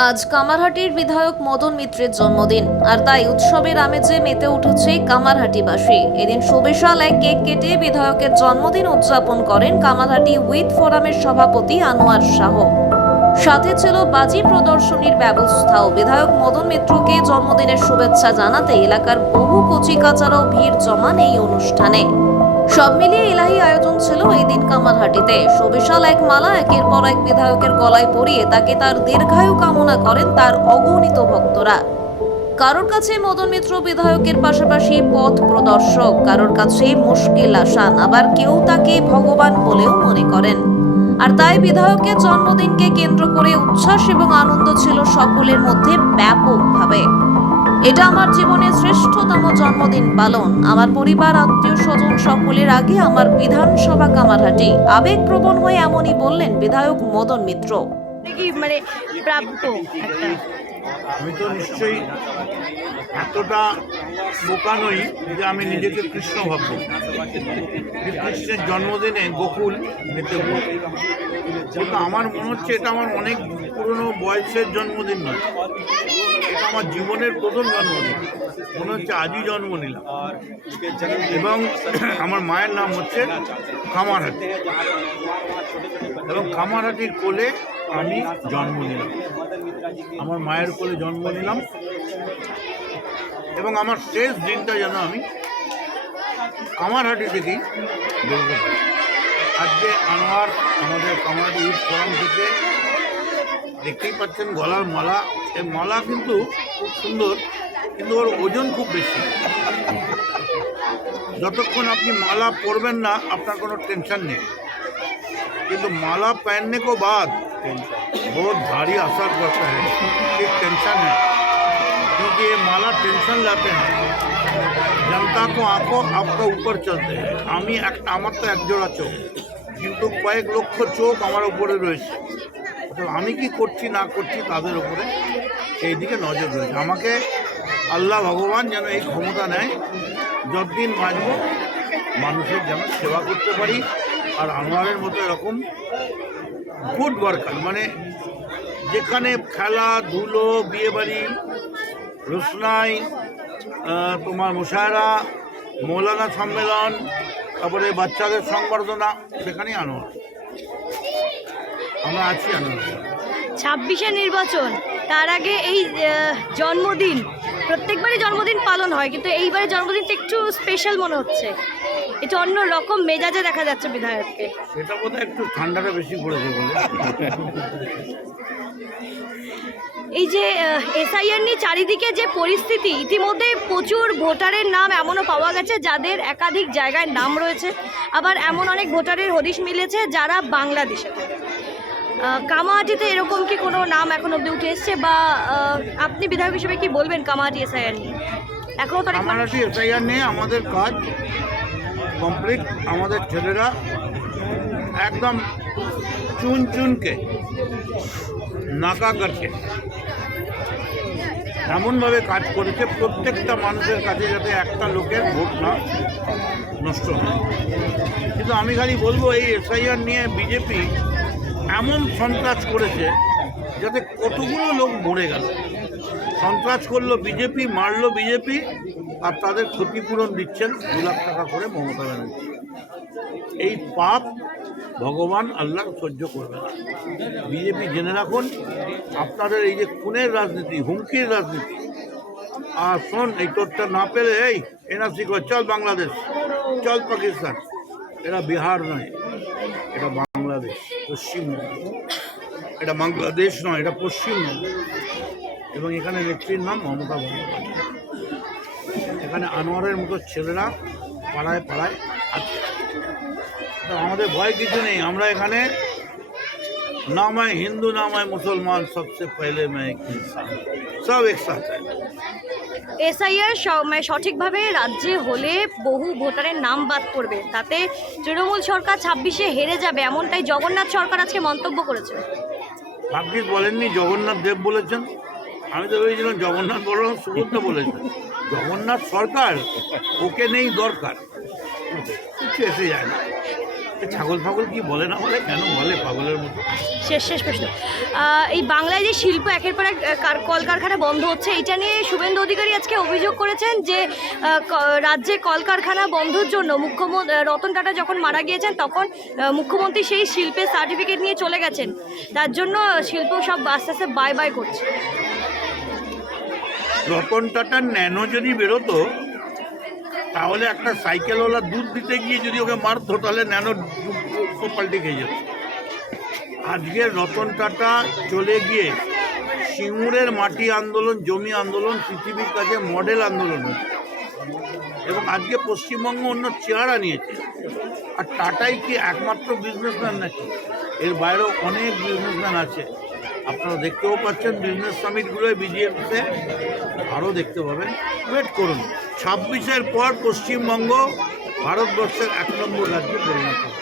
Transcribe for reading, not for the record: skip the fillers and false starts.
আজ কামারহাটির বিধায়ক মদন মিত্রের জন্মদিন, আর তাই উৎসবের আমেজে মেতে উঠেছে কামারহাটিবাসী। এদিন সুবিশাল এক কেক কেটে বিধায়কের জন্মদিন উদযাপন করেন কামারহাটি উইথ ফোরামের সভাপতি আনোয়ার শাহ। সাথে ছিল বাজি প্রদর্শনীর ব্যবস্থাও। বিধায়ক মদন মিত্রকে জন্মদিনের শুভেচ্ছা জানাতে এলাকার বহু কচিকাচারাও ভিড় জমান এই অনুষ্ঠানে। সব মিলিয়ে এলাহি আয়োজন ছিল এই দিন কামারহাটিতে। সুবিশাল এক মালা একের পর এক বিধায়কের গলায় পরিয়ে তাকে তার দীর্ঘায়ু কামনা করেন তার অগণিত ভক্তরা। কারোর কাছে মদন মিত্র বিধায়কের পাশাপাশি পথ প্রদর্শক, কারোর কাছে মুশকিল আসান, আবার কেউ তাকে ভগবান বলেও মনে করেন। আর তাই বিধায়কের জন্মদিনকে কেন্দ্র করে উচ্ছ্বাস এবং আনন্দ ছিল সকলের মধ্যে ব্যাপকভাবে। এটা আমার জীবনের শ্রেষ্ঠতম জন্মদিন পালন। আমার পরিবার, আত্মীয় স্বজন সকলের আগে আমার বিধানসভা কামারহাটি। আবেগপ্রবণ হয়ে এমনই বললেন বিধায়ক মদন মিত্র। কি মানে প্রাপ্য একটা। আমি তো নিশ্চয়ই এতটা বোকা নই যে আমি নিজেকে কৃষ্ণ ভাবব। কৃষ্ণের জন্মদিনে গোকুল মেতে উঠবে। কিন্তু আমার মনে হচ্ছে এটা আমার অনেক পুরনো বয়সের জন্মদিন নয়, এটা আমার জীবনের প্রথম জন্মদিন। মনে হচ্ছে আজই জন্ম নিলাম। এবং আমার মায়ের নাম হচ্ছে কামারহাটি, এবং কামারহাটির কোলে আমি জন্ম নিলাম। আমার মায়ের কোলে জন্ম নিলাম এবং আমার শেষ দিনটা যেন আমি কামারহাটি থেকেই বেরোতে পারি। আজকে আনোয়ার আমাদের কামারহাটি ইউথ ফোরাম থেকে দেখতেই পাচ্ছেন গলার মালা। এই মালা কিন্তু খুব সুন্দর, কিন্তু ওর ওজন খুব বেশি। যতক্ষণ আপনি মালা পরবেন না আপনার কোনো টেনশন নেই, কিন্তু माला पहनने को बाद बहुत भारी असर पड़ता है, एक टेंशन है। क्योंकि ये माला टेंशन लाते हैं, जनता को आंखों आपका ऊपर चलते हैं। আমি একটা, আমার তো একজোড়া চোখ, কিন্তু কয়েক লক্ষ চোখ আমার উপরে রয়েছে। আমি কি করছি না করছি তাদের উপরে সেই দিকে নজর রয়েছে। আমাকে আল্লাহ ভগবান যেন এই ক্ষমতা নেয়, যতদিন বাঁচব মানুষের যেন সেবা করতে পারি। আর আনোয়ারের মতো এরকম গুড ওয়ার্কার, মানে যেখানে খেলাধুলো, বিয়েবাড়ি, রোশনাই, তোমার মুশায়রা, মৌলানা সম্মেলন, তারপরে বাচ্চাদের সংবর্ধনা, সেখানেই আনোয়ার। আমরা আছি আনোয়ার। 26-এ নির্বাচন, তার আগে এই জন্মদিন, প্রত্যেকবারই জন্মদিন পালন হয়, কিন্তু এইবারের জন্মদিনটা একটু স্পেশাল মনে হচ্ছে। এটা অন্য রকম মেজাজে দেখা যাচ্ছে বিধায়ককে। সেটা বোধহয় একটু ঠান্ডাটা বেশি পড়েছে বলে। এই যে এসআইআর নিয়ে চারিদিকে যে পরিস্থিতি, ইতিমধ্যে প্রচুর ভোটারের নাম এমনও পাওয়া গেছে যাদের একাধিক জায়গায় নাম রয়েছে, আবার এমন অনেক ভোটারের হদিশ মিলেছে যারা বাংলাদেশে থাকে। কামারহাটিতে এরকম কি কোনো নাম এখন অবধি উঠে এসছে, বা আপনি বিধায়ক হিসেবে কি বলবেন কামারহাটি এসআইআর নিয়ে? এখনও তো কামারহাটি এসআইআর নিয়ে আমাদের কাজ কমপ্লিট। আমাদের ছেলেরা একদম চুন চুনকে নাকা করকে এমনভাবে কাজ করেছে প্রত্যেকটা মানুষের কাছে যাতে একটা লোকের ভোট না নষ্ট হয়। কিন্তু আমি খালি বলবো, এই এসআইআর নিয়ে বিজেপি এমন সন্ত্রাস করেছে যাতে কতগুলো লোক মরে গেল। সন্ত্রাস করলো বিজেপি, মারলো বিজেপি, আর তাদের ক্ষতিপূরণ দিচ্ছেন 2 লাখ টাকা করে মমতা ব্যানার্জি। এই পাপ ভগবান আল্লাহ সহ্য করবে না। বিজেপি জেনে রাখুন, আপনাদের এই যে খুনের রাজনীতি, হুমকির রাজনীতি, আর শোন, এই তোরটা না পেলে এই এনআরসি কর, চল বাংলাদেশ, চল পাকিস্তান। এটা বিহার নয়, এটা বাংলাদেশ, পশ্চিমবঙ্গ। এটা বাংলাদেশ নয়, এটা পশ্চিমবঙ্গ। এবং এখানে নেত্রীর নাম মমতা বন্দ্যোপাধ্যায়। এখানে আনোয়ারের মতো ছেলেরা পাড়ায় পাড়ায় আছে। তো আমাদের ভয় কিছু নেই। আমরা এখানে না मैं हिंदू ना मैं मुसलमान, सबसे पहले मैं एक इंसान, सब एक साथ है। এসআইআর সঠিকভাবে রাজ্যে হলে বহু ভোটারের নাম বাদ পড়বে, তাতে তৃণমূল সরকার 26-এ হেরে যাবে, এমনটাই জগন্নাথ সরকার আজকে মন্তব্য করেছে। ভাগ্যিস বলেননি, জগন্নাথ দেব বলেছেন। আমি তো ভেবেছিলাম জগন্নাথ বলরাম সুগন্ধ বলেছেন। জগন্নাথ সরকার, ওকে নেই দরকার, কিছু এসে যায় না। ছাগল ফাগল কি বলে না বলে, কেন বলে পাগলের মতো? শেষ প্রশ্ন, এই বাংলায় যে শিল্প একের পর এক কলকারখানা বন্ধ হচ্ছে, এটা নিয়ে শুভেন্দু অধিকারী আজকে অভিযোগ করেছেন যে রাজ্যে কলকারখানা বন্ধের জন্য মুখ্যমন্ত্রী রতন টাটা যখন মারা গিয়েছেন তখন মুখ্যমন্ত্রী সেই শিল্পের সার্টিফিকেট নিয়ে চলে গেছেন, তার জন্য শিল্প সব আস্তে আস্তে বাই বাই করছে। রতন টাটার ন্যানো যদি বেরোতো তাহলে একটা সাইকেলওয়ালা দুধ দিতে গিয়ে যদি ওকে মারতো তাহলে ন্যানো পাল্টে খেয়ে যেত। আজকে রতন টাটা চলে গিয়ে সিঙ্গুরের মাটি আন্দোলন, জমি আন্দোলন পৃথিবীর কাছে মডেল আন্দোলন হয়েছে এবং আজকে পশ্চিমবঙ্গ অন্য চেহারা নিয়েছে। আর টাটাই কি একমাত্র বিজনেসম্যান নাকি? এর বাইরেও অনেক বিজনেসম্যান আছে, আপনারা দেখতেও পাচ্ছেন বিজনেস সামিটগুলোয় বিজেপিতে, আরও দেখতে পাবেন। ওয়েট করুন, 26-এর পর পশ্চিমবঙ্গ ভারতবর্ষের 1 নম্বর রাজ্যে পরিণত হবে।